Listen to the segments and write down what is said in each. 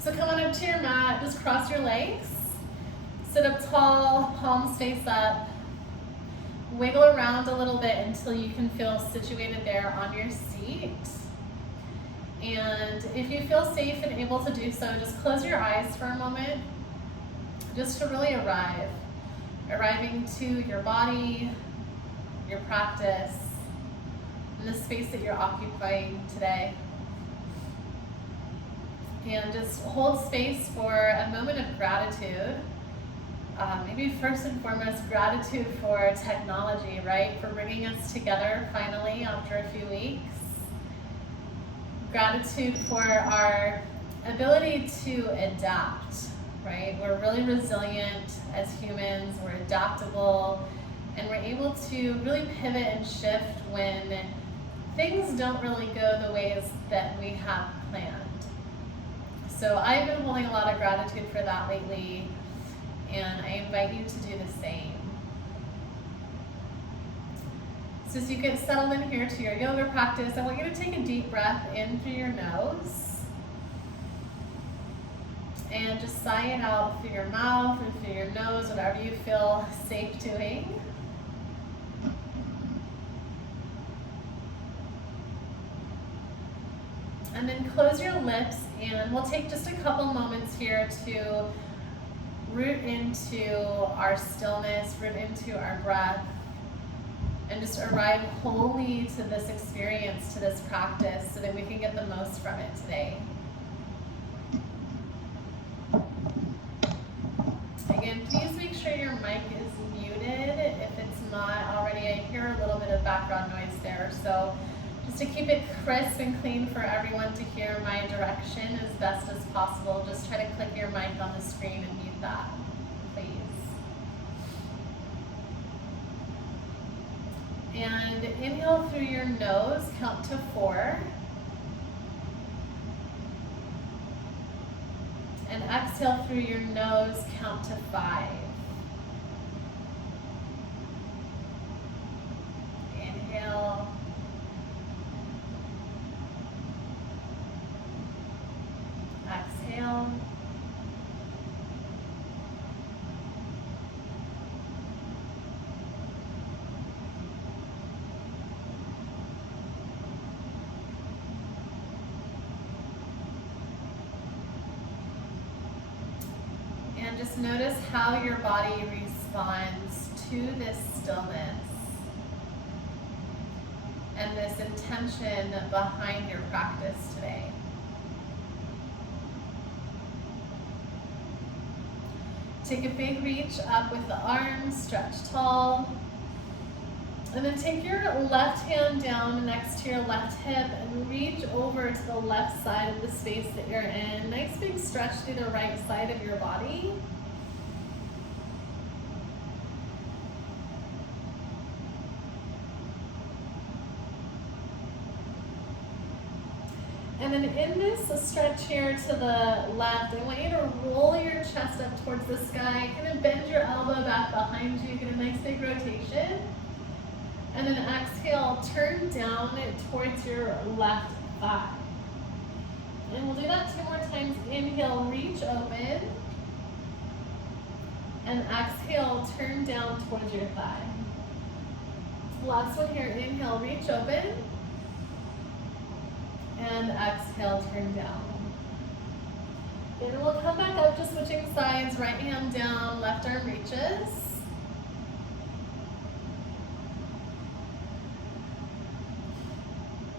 So come on up to your mat, just cross your legs. Sit up tall, palms face up. Wiggle around a little bit until you can feel situated there on your seat. And if you feel safe and able to do so, just close your eyes for a moment, just to really arriving to your body, your practice, and the space that you're occupying today. And just hold space for a moment of gratitude. Maybe first and foremost, gratitude for technology, right? For bringing us together finally after a few weeks. Gratitude for our ability to adapt, right? We're really resilient as humans, we're adaptable, and we're able to really pivot and shift when things don't really go the ways that we have planned. So I've been holding a lot of gratitude for that lately, and I invite you to do the same. So as you get settled in here to your yoga practice, I want you to take a deep breath in through your nose, and just sigh it out through your mouth or through your nose, whatever you feel safe doing. And then close your lips, and we'll take just a couple moments here to root into our stillness, root into our breath, and just arrive wholly to this experience, to this practice, so that we can get the most from it today. Again, please make sure your mic is muted. If it's not already, I hear a little bit of background noise there. So just to keep it crisp and clean for everyone to hear my direction as best as possible, just try to click your mic on the screen and mute that, please. And inhale through your nose, count to 4. And exhale through your nose, count to 5. Inhale. Exhale. And just notice how your body responds to this stillness and this intention behind your practice today. Take a big reach up with the arms, stretch tall. And then take your left hand down next to your left hip and reach over to the left side of the space that you're in. Nice big stretch through the right side of your body. And then in this stretch here to the left, I want you to roll your chest up towards the sky, kind of bend your elbow back behind you, get a nice big rotation. And then exhale, turn down towards your left thigh. And we'll do that 2 more times. Inhale, reach open. And exhale, turn down towards your thigh. Last one here, inhale, reach open. And exhale, turn down. Then we'll come back up, just switching sides, right hand down, left arm reaches.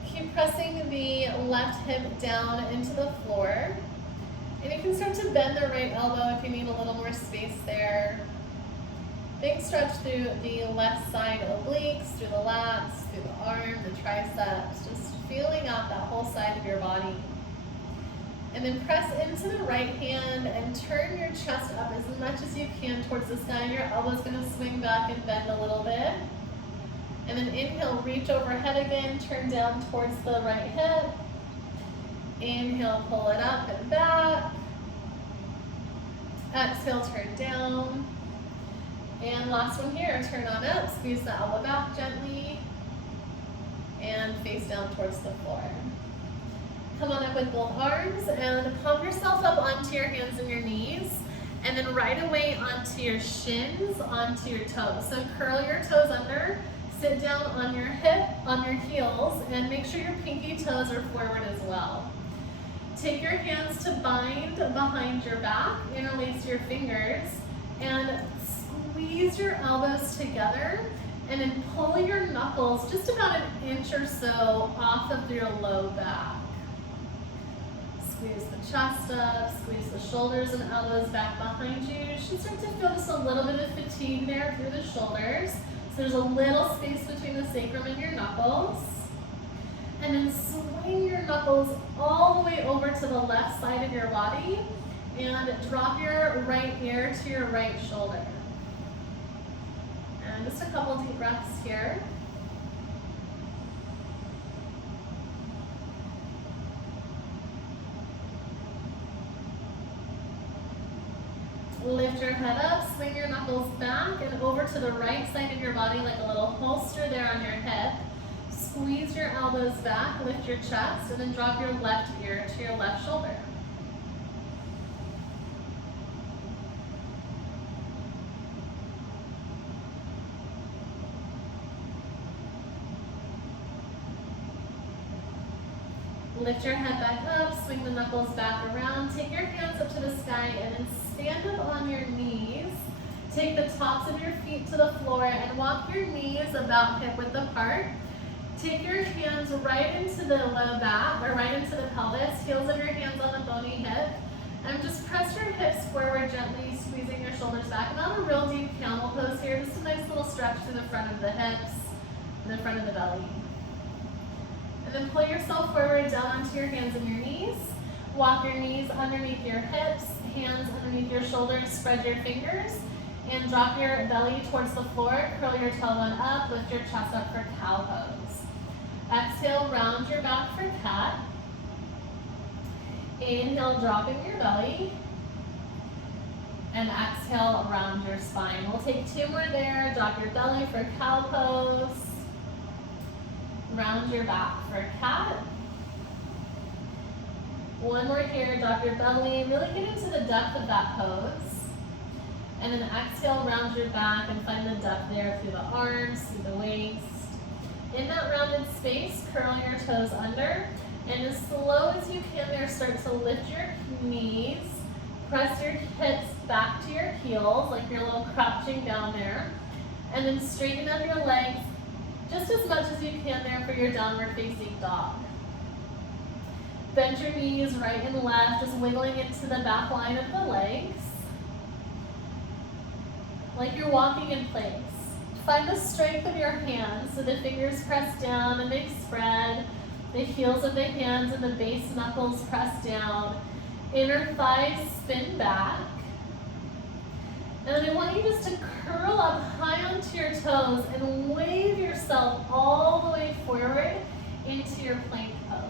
Keep pressing the left hip down into the floor. And you can start to bend the right elbow if you need a little more space there. Big stretch through the left side obliques, through the lats, through the arm, the triceps, just feeling out that whole side of your body. And then press into the right hand and turn your chest up as much as you can towards the sky. Your elbow's gonna swing back and bend a little bit. And then inhale, reach overhead again, turn down towards the right hip. Inhale, pull it up and back. Exhale, turn down. And last one here, turn on up, squeeze the elbow back gently, and face down towards the floor. Come on up with both arms and palm yourself up onto onto your hands and your knees, and then right away onto your shins, onto your toes. So curl your toes under, sit down on your heels, and make sure your pinky toes are forward as well. Take your hands to bind behind your back, interlace your fingers, and squeeze your elbows together, and then pull your knuckles just about an inch or so off of your low back. Squeeze the chest up, squeeze the shoulders and elbows back behind you. You should start to feel just a little bit of fatigue there through the shoulders. So there's a little space between the sacrum and your knuckles. And then swing your knuckles all the way over to the left side of your body and drop your right ear to your right shoulder. And just a couple deep breaths here. Lift your head up, swing your knuckles back and over to the right side of your body like a little holster there on your hip. Squeeze your elbows back, lift your chest, and then drop your left ear to your left shoulder. Lift your head back up, swing the knuckles back around, take your hands up to the sky, and then stand up on your knees. Take the tops of your feet to the floor and walk your knees about hip width apart. Take your hands right into the low back, or right into the pelvis, heels of your hands on the bony hip, and just press your hips forward gently, squeezing your shoulders back. Not a real deep camel pose here, just a nice little stretch through the front of the hips and the front of the belly. And then pull yourself forward down onto your hands and your knees. Walk your knees underneath your hips, hands underneath your shoulders, spread your fingers, and drop your belly towards the floor. Curl your tailbone up, lift your chest up for cow pose. Exhale, round your back for cat. Inhale, dropping your belly. And exhale, round your spine. We'll take two more there. Drop your belly for cow pose. Round your back for cat. One more here, drop your belly, really get into the depth of that pose. And then exhale, round your back and find the depth there through the arms, through the waist. In that rounded space, curl your toes under, and as slow as you can there, start to lift your knees, press your hips back to your heels, like you're a little crouching down there, and then straighten up your legs just as much as you can there for your downward facing dog. Bend your knees right and left, just wiggling into the back line of the legs, like you're walking in place. Find the strength of your hands, so the fingers press down and they spread, the heels of the hands and the base knuckles press down, inner thighs spin back. And then I want you just to curl up high onto your toes and wave yourself all the way forward into your plank pose.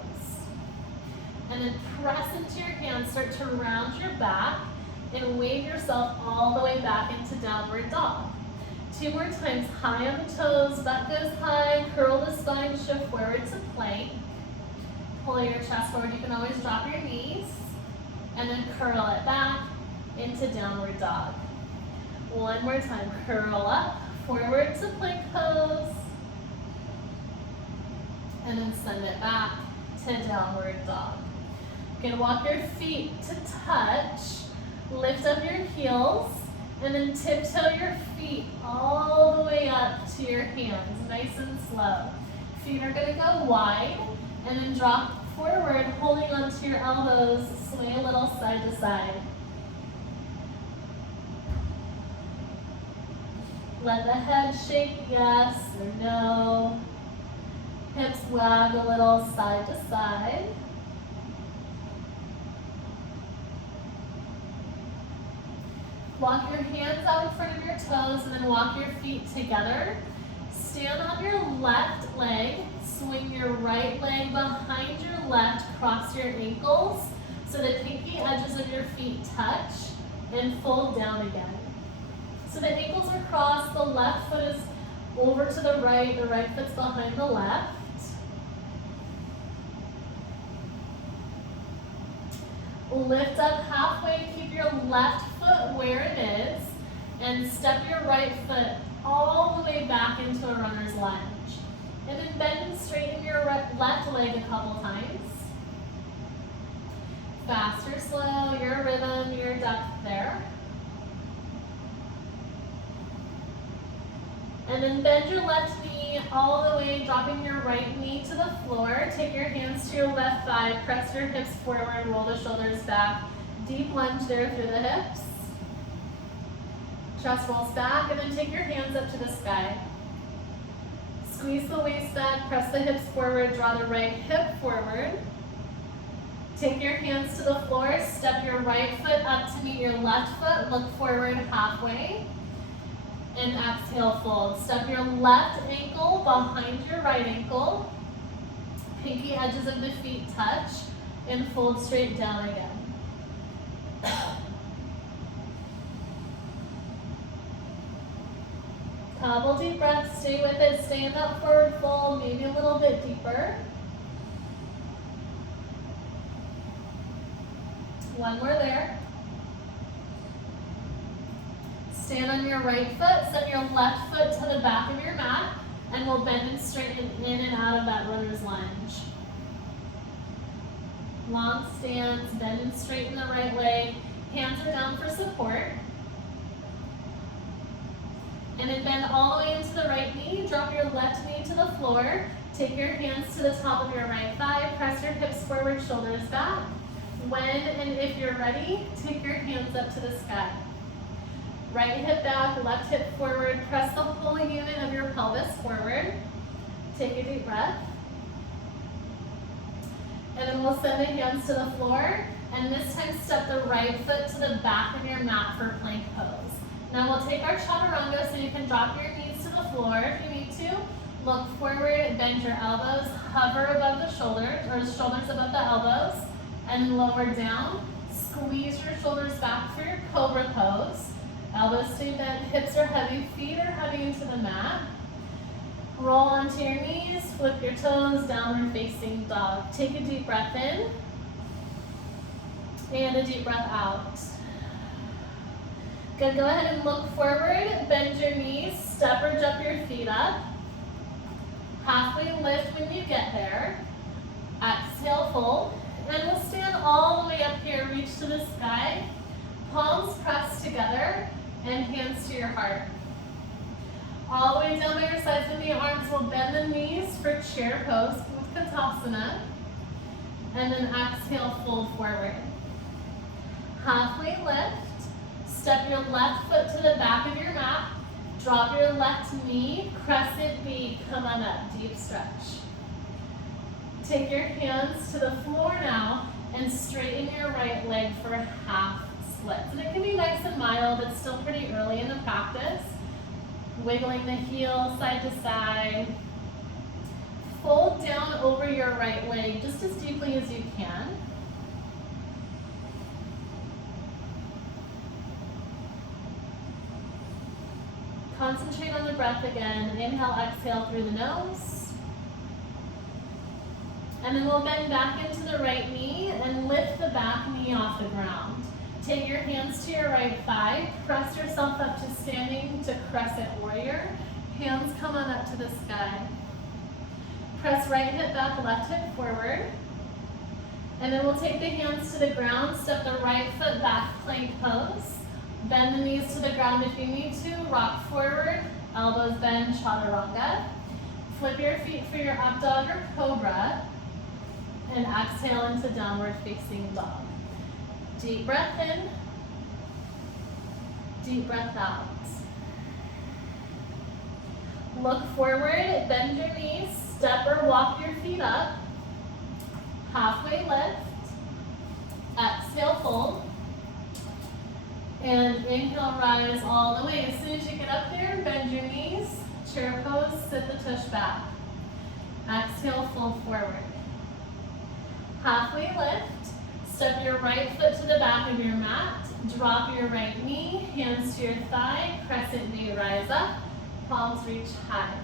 And then press into your hands, start to round your back and wave yourself all the way back into downward dog. Two more times, high on the toes, butt goes high, curl the spine, shift forward to plank. Pull your chest forward, you can always drop your knees, and then curl it back into downward dog. One more time, curl up, forward to plank pose, and then send it back to downward dog. You can walk your feet to touch, lift up your heels, and then tiptoe your feet all the way up to your hands, nice and slow. Feet are gonna go wide, and then drop forward, holding onto your elbows, sway a little side to side. Let the head shake yes or no. Hips wag a little side to side. Walk your hands out in front of your toes and then walk your feet together. Stand on your left leg, swing your right leg behind your left, cross your ankles so the pinky edges of your feet touch, and fold down again. So the ankles are crossed, the left foot is over to the right foot's behind the left. Lift up halfway left foot where it is and step your right foot all the way back into a runner's lunge. And then bend and straighten your left leg a couple times. Fast or slow, your rhythm, your depth there. And then bend your left knee all the way, dropping your right knee to the floor. Take your hands to your left thigh, press your hips forward, roll the shoulders back. Deep lunge there through the hips. Chest rolls back, and then take your hands up to the sky. Squeeze the waist back, press the hips forward, draw the right hip forward. Take your hands to the floor, step your right foot up to meet your left foot, look forward halfway. And exhale, fold. Step your left ankle behind your right ankle. Pinky edges of the feet touch, and fold straight down again. Couple deep breaths, stay with it, stand up, forward fold, maybe a little bit deeper. One more there. Stand on your right foot, send your left foot to the back of your mat, and we'll bend and straighten in and out of that runner's lunge. Long stance, bend and straighten the right leg, hands are down for support. And then bend all the way into the right knee, drop your left knee to the floor, take your hands to the top of your right thigh, press your hips forward, shoulders back. When and if you're ready, take your hands up to the sky. Right hip back, left hip forward, press the whole unit of your pelvis forward. Take a deep breath. And then we'll send the hands to the floor, and this time step the right foot to the back of your mat for plank pose. Now we'll take our chaturanga, so you can drop your knees to the floor if you need to. Look forward, bend your elbows, hover above the shoulders, or shoulders above the elbows, and lower down. Squeeze your shoulders back for your cobra pose. Elbows stay bent, hips are heavy, feet are heavy into the mat. Roll onto your knees, flip your toes, downward facing dog. Take a deep breath in, and a deep breath out. Good, go ahead and look forward, bend your knees, step or jump your feet up. Halfway lift when you get there. Exhale, fold. And we'll stand all the way up here, reach to the sky. Palms pressed together, and hands to your heart. All the way down by your sides with the arms, we'll bend the knees for chair pose with Utkatasana. And then exhale, fold forward. Halfway lift. Step your left foot to the back of your mat. Drop your left knee, crescent B, come on up, deep stretch. Take your hands to the floor now and straighten your right leg for half splits. And it can be nice and mild, it's still pretty early in the practice. Wiggling the heel side to side. Fold down over your right leg just as deeply as you can. Concentrate on the breath again. Inhale, exhale through the nose. And then we'll bend back into the right knee and lift the back knee off the ground. Take your hands to your right thigh. Press yourself up to standing to crescent warrior. Hands come on up to the sky. Press right hip back, left hip forward. And then we'll take the hands to the ground. Step the right foot back, plank pose. Bend the knees to the ground if you need to. Rock forward, elbows bend, chaturanga. Flip your feet for your up dog or cobra. And exhale into downward facing dog. Deep breath in. Deep breath out. Look forward, bend your knees, step or walk your feet up. Halfway lift. Exhale, fold. And inhale, rise all the way. As soon as you get up there, bend your knees, chair pose, sit the tush back. Exhale, fold forward. Halfway lift, step your right foot to the back of your mat, drop your right knee, hands to your thigh, crescent knee, rise up, palms reach high.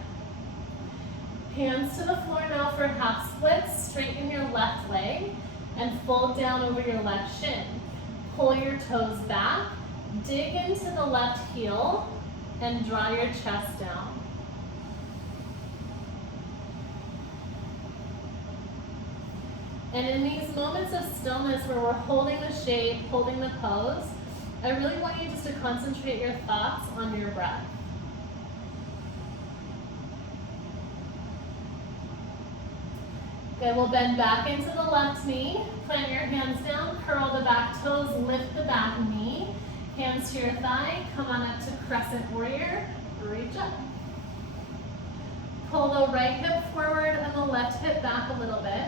Hands to the floor now for half splits, straighten your left leg, and fold down over your left shin. Pull pull your toes back, dig into the left heel, and draw your chest down. And in these moments of stillness where we're holding the shape, holding the pose, I really want you just to concentrate your thoughts on your breath. Good, we'll bend back into the left knee, plant your hands down, curl the back toes, lift the back knee, hands to your thigh, come on up to crescent warrior, reach up. Pull the right hip forward and the left hip back a little bit.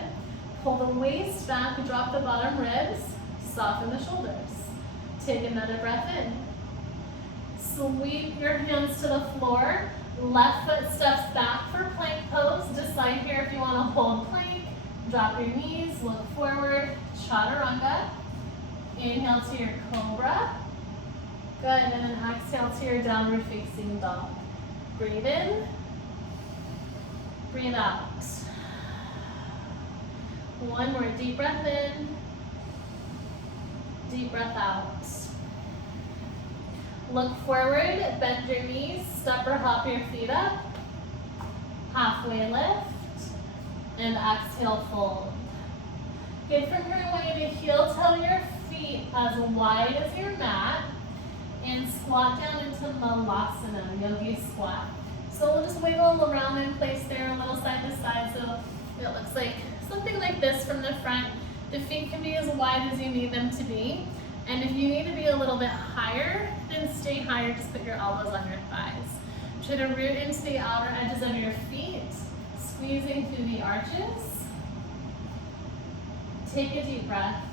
Pull the waist back, drop the bottom ribs, soften the shoulders. Take another breath in. Sweep your hands to the floor. Left foot steps back for plank pose. Decide here if you want to hold plank. Drop your knees, look forward, chaturanga. Inhale to your cobra. Good, and then exhale to your downward facing dog. Breathe in, breathe out. One more deep breath in, deep breath out. Look forward, bend your knees, step or hop your feet up. Halfway lift, and exhale, fold. Good, from here I want you to heel toe your feet as wide as your mat and squat down into Malasana, yogi squat. So we'll just wiggle around in place there, a little side to side, so it looks like something like this from the front. The feet can be as wide as you need them to be. And if you need to be a little bit higher, then stay higher. Just put your elbows on your thighs. Try to root into the outer edges of your feet, squeezing through the arches. Take a deep breath.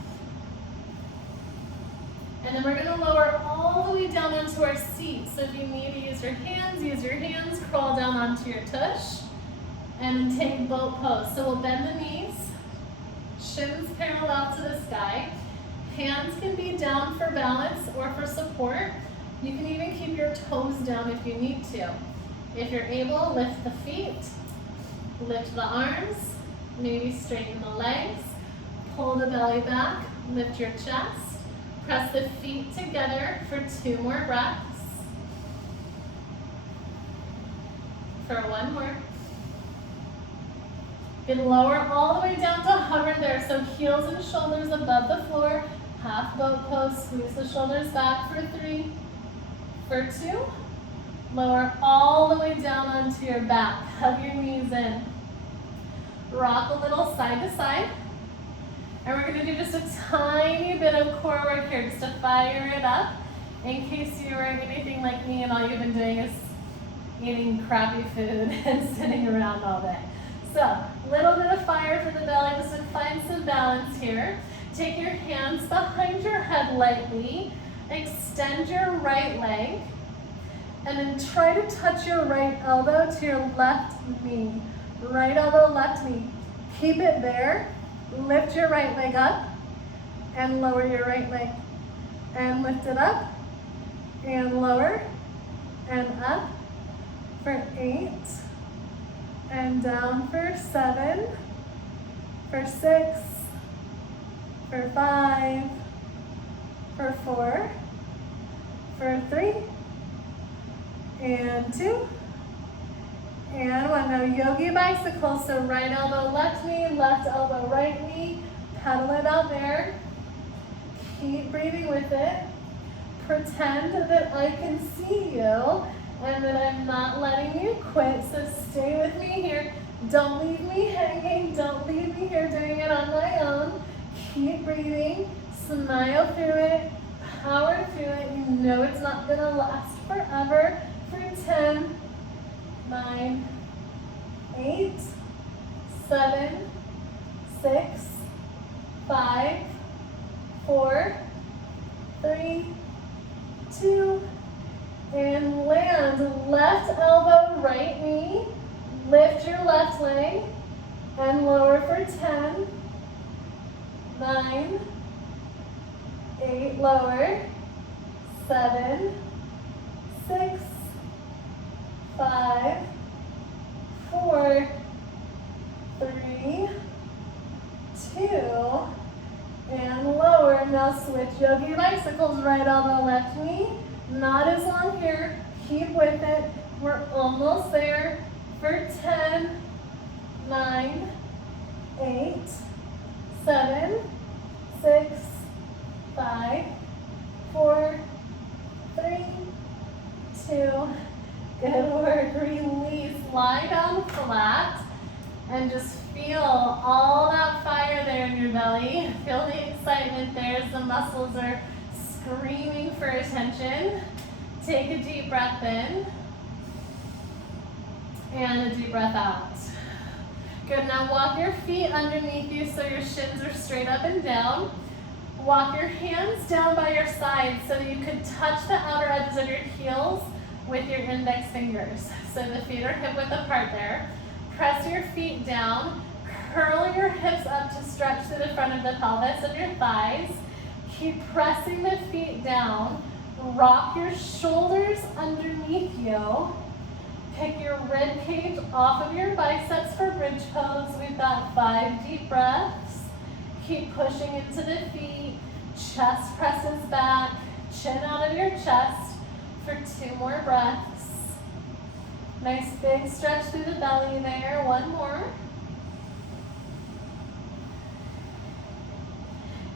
And then we're going to lower all the way down onto our seat. So if you need to use your hands, crawl down onto your tush. And take boat pose. So we'll bend the knees, shins parallel to the sky. Hands can be down for balance or for support. You can even keep your toes down if you need to. If you're able, lift the feet, lift the arms, maybe straighten the legs, pull the belly back, lift your chest, press the feet together for 2 more breaths. For 1 more. You can lower all the way down to hover there, so heels and shoulders above the floor. Half boat pose, squeeze the shoulders back for 3, for 2. Lower all the way down onto your back. Hug your knees in. Rock a little side to side. And we're going to do just a tiny bit of core work here, just to fire it up. In case you are anything like me and all you've been doing is eating crappy food and sitting around all day. So, a little bit of fire for the belly, just to find some balance here. Take your hands behind your head lightly. Extend your right leg. And then try to touch your right elbow to your left knee. Right elbow, left knee. Keep it there. Lift your right leg up. And lower your right leg. And lift it up. And lower. And up. For 8. And down for 7. For 6. For 5, for 4, for 3, and 2, and 1. Now yogi bicycle, so right elbow, left knee, left elbow, right knee. Pedal it out there. Keep breathing with it. Pretend that I can see you and that I'm not letting you quit, so stay with me here. Don't leave me hanging. Don't leave me here doing it on my own. Keep breathing, smile through it, power through it. You know it's not going to last forever. For 10, 9, 8, 7, 6, 5, 4, 3, 2, and land. Left elbow, right knee. Lift your left leg and lower for 10. 9, 8, lower, 7, 6, 5, 4, 3, 2, And lower. Now switch yogi bicycles, right elbow, left knee. Not as long here. Keep with it. We're almost there for 10, 9, 8, 7, 6, 5, 4, 3, 2. Good work. Release. Lie down flat and just feel all that fire there in your belly. Feel the excitement there as the muscles are screaming for attention. Take a deep breath in and a deep breath out. Good. Now walk your feet underneath you so your shins are straight up and down. Walk your hands down by your sides so that you could touch the outer edges of your heels with your index fingers. So the feet are hip width apart there. Press your feet down. Curl your hips up to stretch through the front of the pelvis and your thighs. Keep pressing the feet down. Rock your shoulders underneath you. Pick your rib cage off of your biceps for bridge pose. We've got 5 deep breaths. Keep pushing into the feet. Chest presses back. Chin out of your chest for 2 more breaths. Nice big stretch through the belly there. 1 more.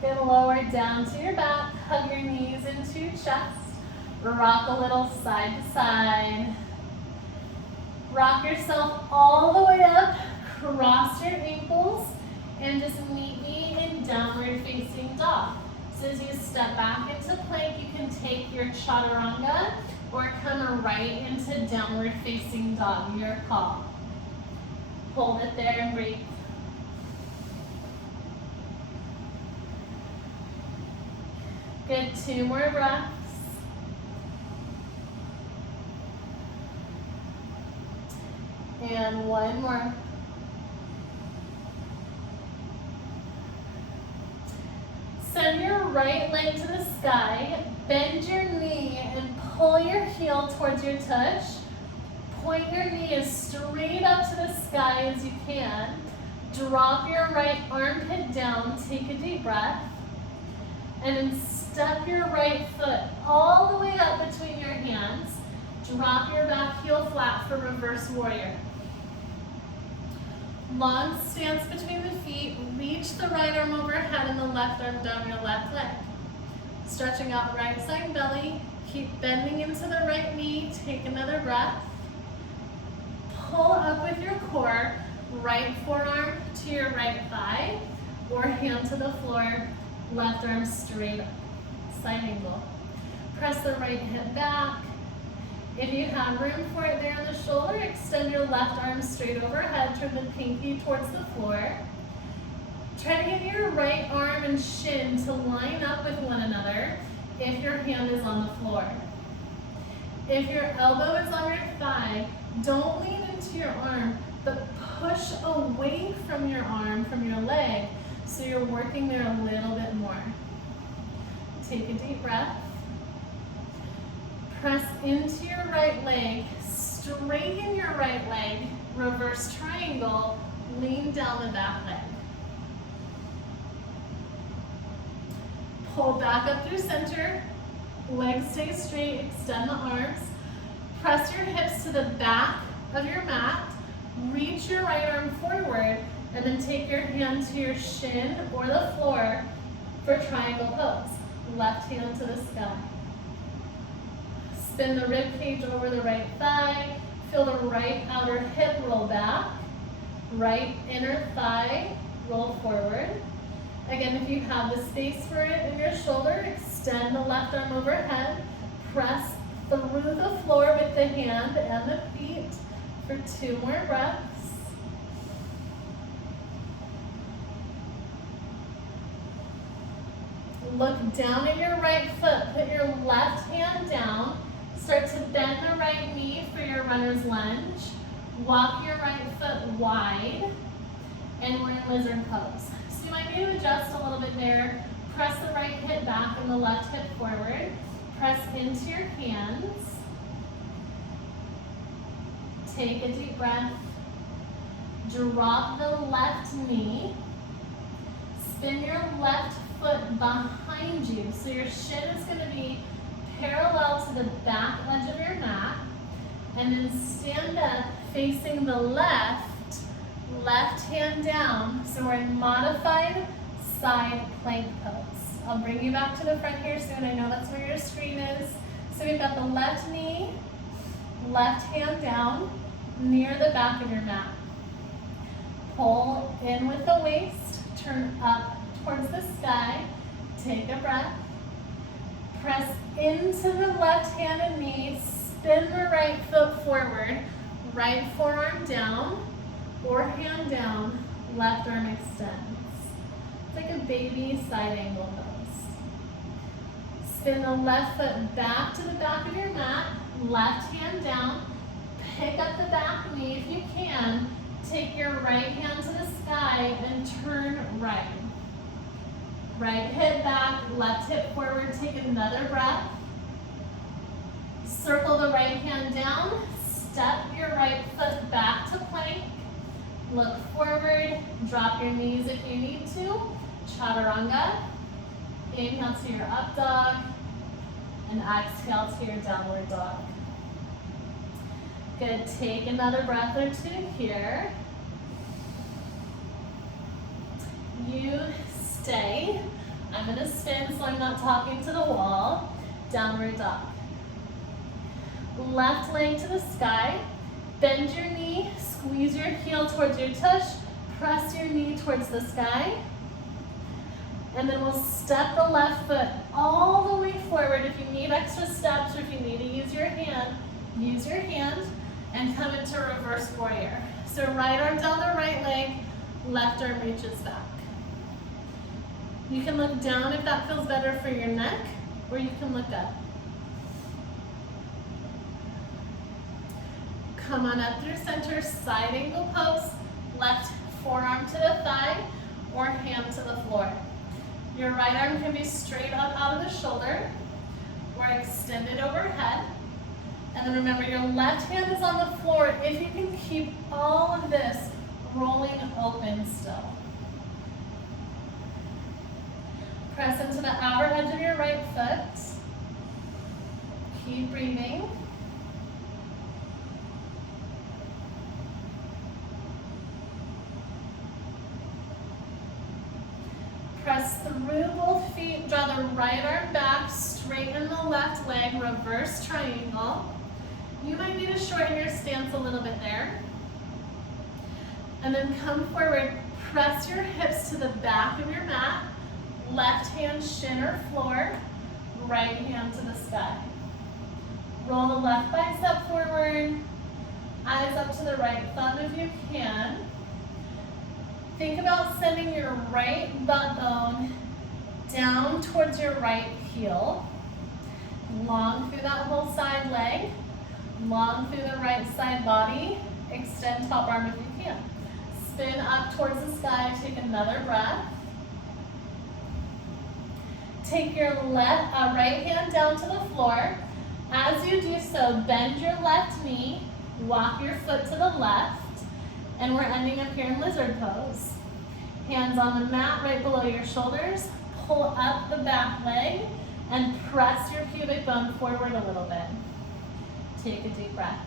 Then lower down to your back. Hug your knees into your chest. Rock a little side to side. Rock yourself all the way up. Cross your ankles and just meet me in downward facing dog. So as you step back into plank, you can take your chaturanga or come right into downward facing dog, your call. Hold it there and breathe. Good, 2 more breaths. And 1 more. Send your right leg to the sky, bend your knee and pull your heel towards your tush. Point your knee as straight up to the sky as you can. Drop your right armpit down, take a deep breath. And then step your right foot all the way up between your hands. Drop your back heel flat for reverse warrior. Long stance between the feet. Reach the right arm overhead and the left arm down your left leg. Stretching out right side belly. Keep bending into the right knee. Take another breath. Pull up with your core. Right forearm to your right thigh or hand to the floor. Left arm straight up. Side angle. Press the right hip back. If you have room for it there on the shoulder, extend your left arm straight overhead, turn the pinky towards the floor. Try to get your right arm and shin to line up with one another if your hand is on the floor. If your elbow is on your thigh, don't lean into your arm, but push away from your arm, from your leg, so you're working there a little bit more. Take a deep breath. Press into your right leg, straighten your right leg, reverse triangle, lean down the back leg. Pull back up through center, legs stay straight, extend the arms. Press your hips to the back of your mat, reach your right arm forward, and then take your hand to your shin or the floor for triangle pose. Left hand to the sky. Spin the rib cage over the right thigh. Feel the right outer hip roll back. Right inner thigh roll forward. Again, if you have the space for it in your shoulder, extend the left arm overhead. Press through the floor with the hand and the feet for 2 more breaths. Look down at your right foot. Put your left hand down. Start to bend the right knee for your runner's lunge. Walk your right foot wide. And we're in lizard pose. So you might need to adjust a little bit there. Press the right hip back and the left hip forward. Press into your hands. Take a deep breath. Drop the left knee. Spin your left foot behind you. So your shin is going to be parallel to the back edge of your mat. And then stand up facing the left hand down. So we're in modified side plank pose. I'll bring you back to the front here soon. I know that's where your screen is. So we've got the left knee, left hand down near the back of your mat. Pull in with the waist, turn up towards the sky, take a breath. Press into the left hand and knee, spin the right foot forward, right forearm down, or hand down, left arm extends. It's like a baby side angle pose. Spin the left foot back to the back of your mat, left hand down, pick up the back knee if you can, take your right hand to the sky and turn right. Right hip back, left hip forward, take another breath. Circle the right hand down, step your right foot back to plank. Look forward, drop your knees if you need to. Chaturanga. Inhale to your up dog, and exhale to your downward dog. Good, take another breath or two here. You stay. I'm gonna spin so I'm not talking to the wall. Downward dog. Left leg to the sky. Bend your knee, squeeze your heel towards your tush, press your knee towards the sky. And then we'll step the left foot all the way forward. If you need extra steps or if you need to use your hand, and come into reverse warrior. So right arm down the right leg, left arm reaches back. You can look down if that feels better for your neck, or you can look up. Come on up through center, side angle pose, left forearm to the thigh, or hand to the floor. Your right arm can be straight up out of the shoulder, or extended overhead. And then remember, your left hand is on the floor if you can keep all of this rolling open still. Press into the outer edge of your right foot. Keep breathing. Press through both feet, draw the right arm back, straighten the left leg, reverse triangle. You might need to shorten your stance a little bit there. And then come forward, press your hips to the back of your mat, left hand shin or floor, right hand to the sky. Roll the left bicep forward, eyes up to the right thumb if you can. Think about sending your right butt bone down towards your right heel. Long through that whole side leg. Long through the right side body. Extend top arm if you can. Spin up towards the sky. Take another breath. Take your right hand down to the floor. As you do so, bend your left knee. Walk your foot to the left. And we're ending up here in lizard pose. Hands on the mat right below your shoulders. Pull up the back leg and press your pubic bone forward a little bit. Take a deep breath.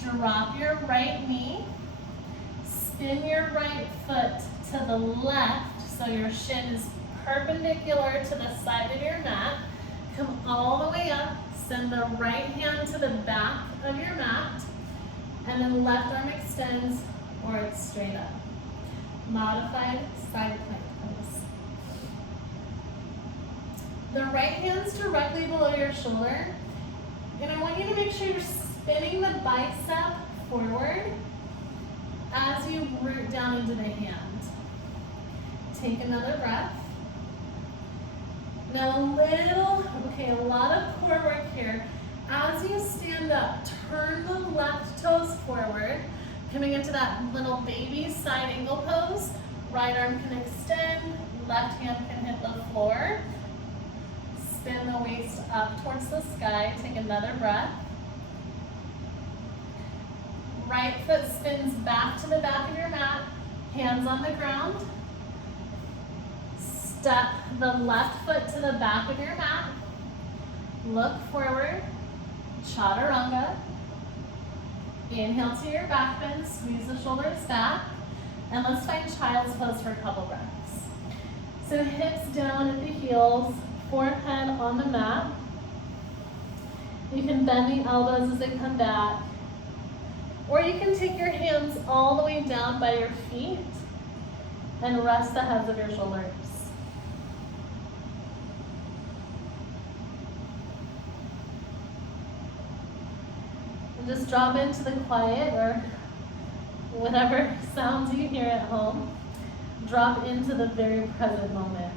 Drop your right knee. Spin your right foot to the left so your shin is perpendicular to the side of your mat. Come all the way up, send the right hand to the back of your mat, and then left arm extends or it's straight up. Modified side plank pose. The right hand's directly below your shoulder, and I want you to make sure you're spinning the bicep forward as you root down into the hand. Take another breath. Now a lot of core work here. As you stand up, turn the left toes forward, coming into that little baby side angle pose. Right arm can extend, left hand can hit the floor. Spin the waist up towards the sky, take another breath. Right foot spins back to the back of your mat, hands on the ground. Step the left foot to the back of your mat. Look forward, chaturanga. Inhale to your back bend, squeeze the shoulders back. And let's find child's pose for a couple breaths. So hips down at the heels, forehead on the mat. You can bend the elbows as they come back. Or you can take your hands all the way down by your feet and rest the heads of your shoulders. And just drop into the quiet or whatever sounds you hear at home. Drop into the very present moment.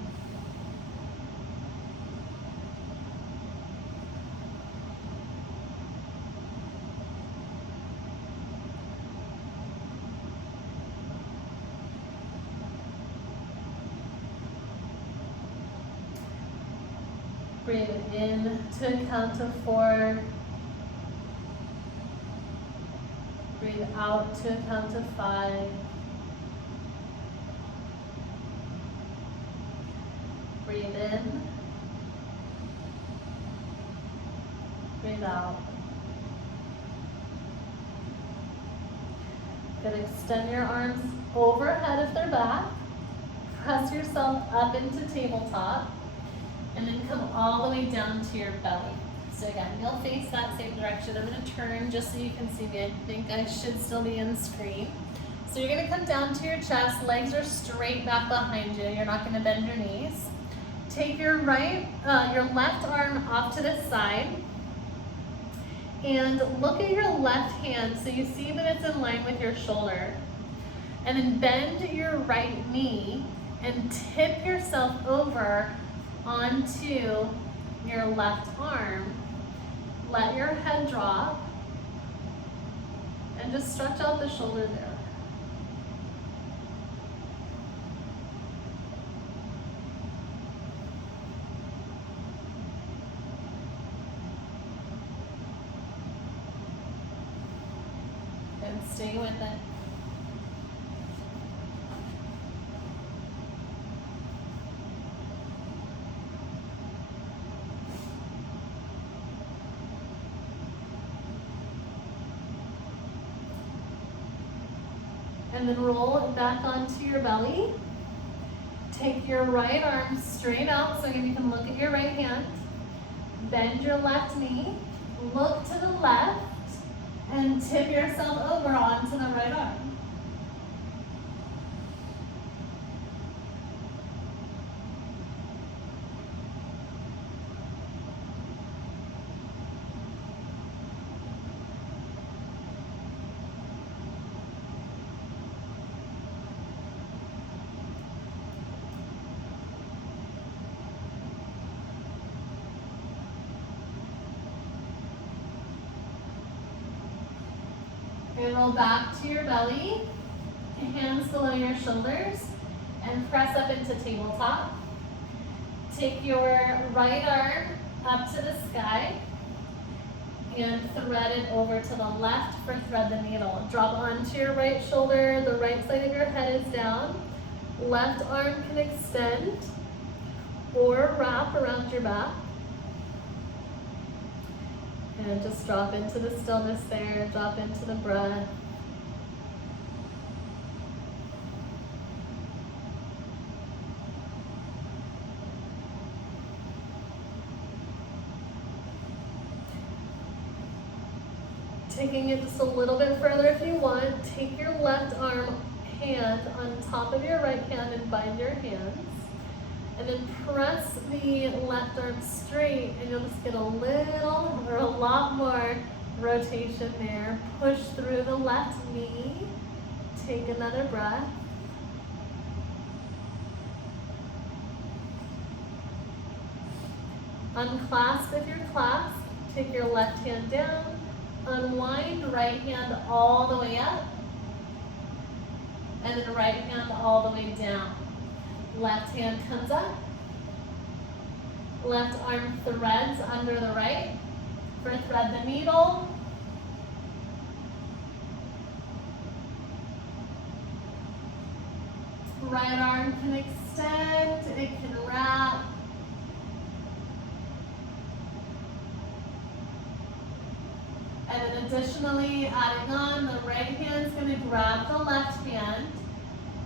Breathe in to a count of 4. Breathe out to a count of 5. Breathe in. Breathe out. Good. Extend your arms overhead if they're back. Press yourself up into tabletop. And then come all the way down to your belly. So again, you'll face that same direction. I'm going to turn just so you can see me. I think I should still be on screen. So you're going to come down to your chest. Legs are straight back behind you. You're not going to bend your knees. Take your left arm off to the side. And look at your left hand so you see that it's in line with your shoulder. And then bend your right knee and tip yourself over onto your left arm. Let your head drop and just stretch out the shoulder there. And stay with it. And then roll it back onto your belly. Take your right arm straight out so you can look at your right hand. Bend your left knee. Look to the left and tip yourself over onto the right arm. And roll back to your belly, hands below your shoulders, and press up into tabletop. Take your right arm up to the sky and thread it over to the left for thread the needle. Drop onto your right shoulder, the right side of your head is down. Left arm can extend or wrap around your back. And just drop into the stillness there, drop into the breath. Taking it just a little bit further if you want, take your left hand on top of your right hand and bind your hands. And then press the left arm straight and you'll just get a little or a lot more rotation there. Push through the left knee. Take another breath. Unclasp if you're clasped. Take your left hand down. Unwind right hand all the way up. And then right hand all the way down. Left hand comes up. Left arm threads under the right for thread the needle. Right arm can extend, it can wrap. And then additionally, adding on, the right hand's going to grab the left hand,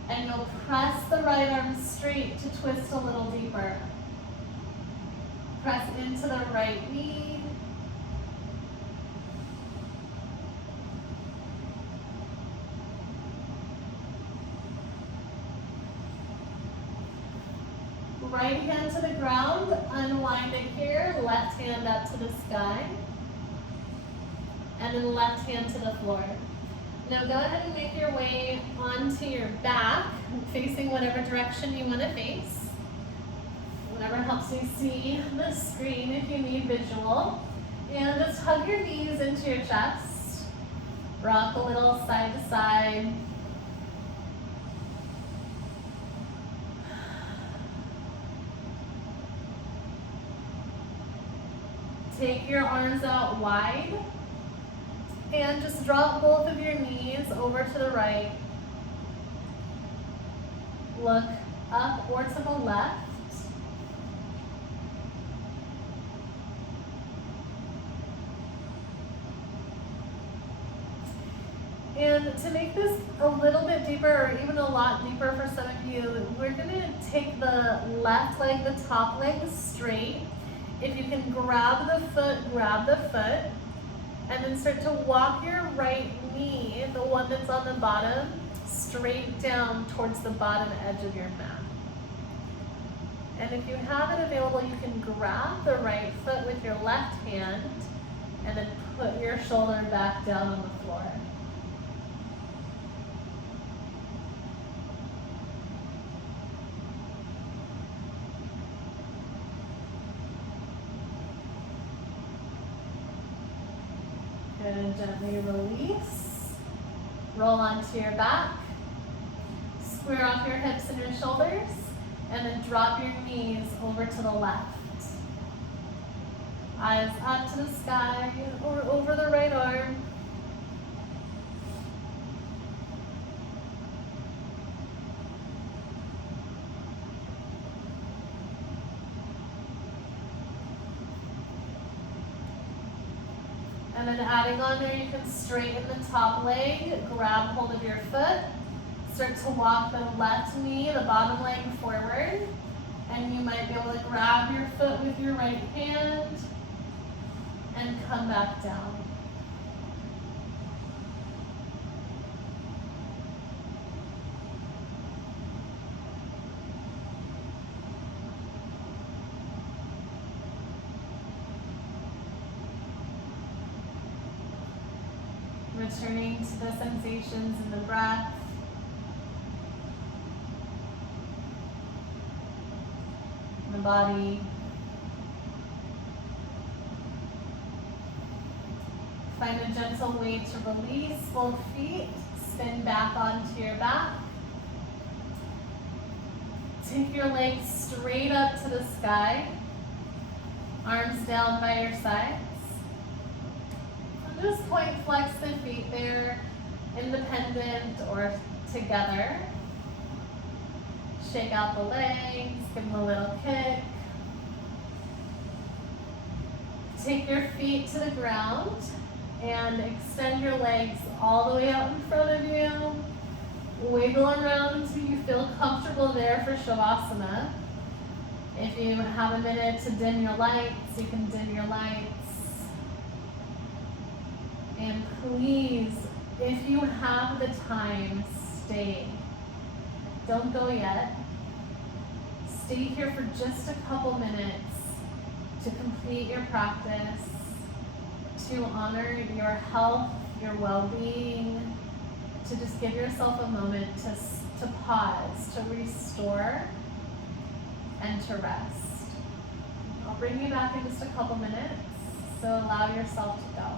and you'll press the right arm straight to twist a little deeper. Press into the right knee. Right hand to the ground, unwind it here, left hand up to the sky. And then left hand to the floor. Now go ahead and make your way onto your back, facing whatever direction you want to face. Whatever helps you see the screen if you need visual. And just hug your knees into your chest. Rock a little side to side. Take your arms out wide. And just drop both of your knees over to the right. Look up or to the left. And to make this a little bit deeper, or even a lot deeper for some of you, we're gonna take the left leg, the top leg straight. If you can grab the foot, grab the foot. And then start to walk your right knee, the one that's on the bottom, straight down towards the bottom edge of your mat. And if you have it available, you can grab the right foot with your left hand and then put your shoulder back down on the floor. And gently release. Roll onto your back. Square off your hips and your shoulders. And then drop your knees over to the left. Eyes up to the sky or over the right arm. And then adding on there, you can straighten the top leg, grab hold of your foot, start to walk the left knee, the bottom leg forward, and you might be able to grab your foot with your right hand and come back down. Returning to the sensations in the breath. The body. Find a gentle way to release both feet. Spin back onto your back. Take your legs straight up to the sky. Arms down by your sides. Just point flex the feet there, independent or together. Shake out the legs, give them a little kick. Take your feet to the ground and extend your legs all the way out in front of you. Wiggle around until you feel comfortable there for Shavasana. If you have a minute to dim your lights, you can dim your lights. And please, if you have the time, stay. Don't go yet. Stay here for just a couple minutes to complete your practice, to honor your health, your well-being, to just give yourself a moment to pause, to restore, and to rest. I'll bring you back in just a couple minutes, so allow yourself to go.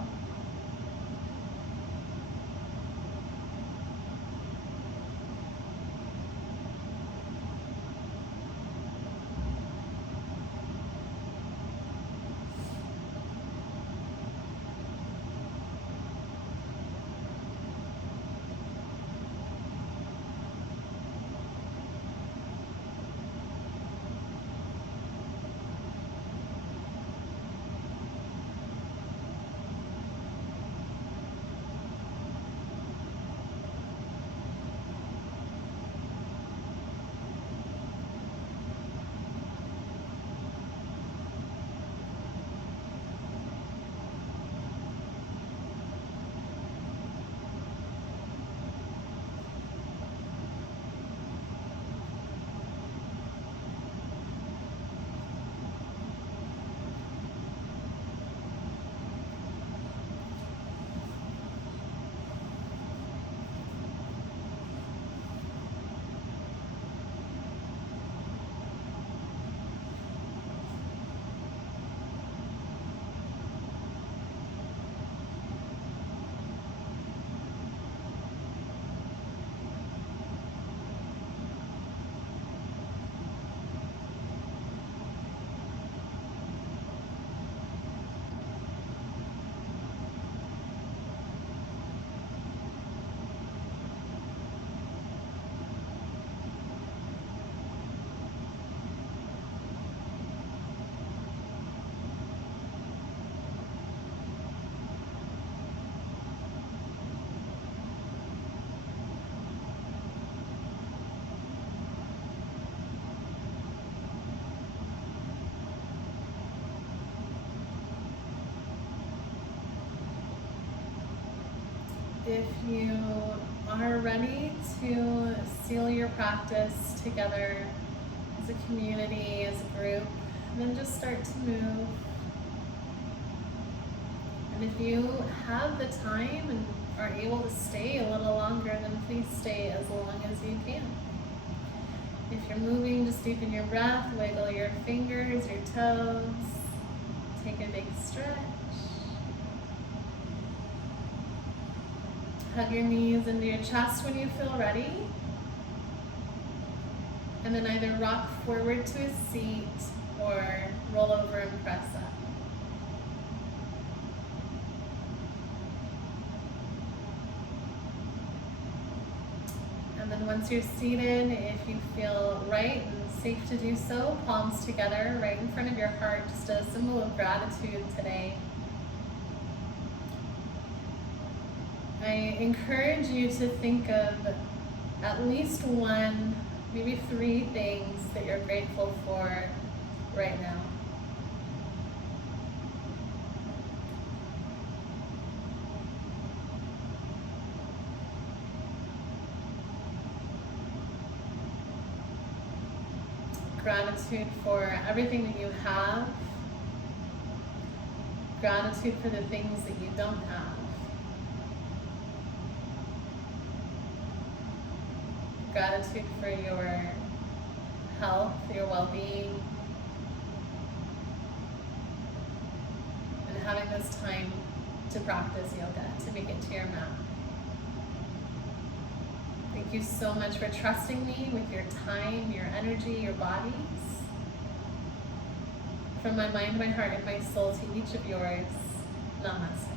if you are ready to seal your practice together as a community, as a group, then just start to move. And if you have the time and are able to stay a little longer, then please stay as long as you can. If you're moving, just deepen your breath, wiggle your fingers, your toes, take a big stretch. Hug your knees into your chest when you feel ready. And then either rock forward to a seat or roll over and press up. And then once you're seated, if you feel right and safe to do so, palms together right in front of your heart, just a symbol of gratitude today. I encourage you to think of at least one, maybe 3 things that you're grateful for right now. Gratitude for everything that you have. Gratitude for the things that you don't have. Gratitude for your health, your well-being, and having this time to practice yoga, to make it to your mat. Thank you so much for trusting me with your time, your energy, your bodies. From my mind, my heart, and my soul to each of yours, namaste.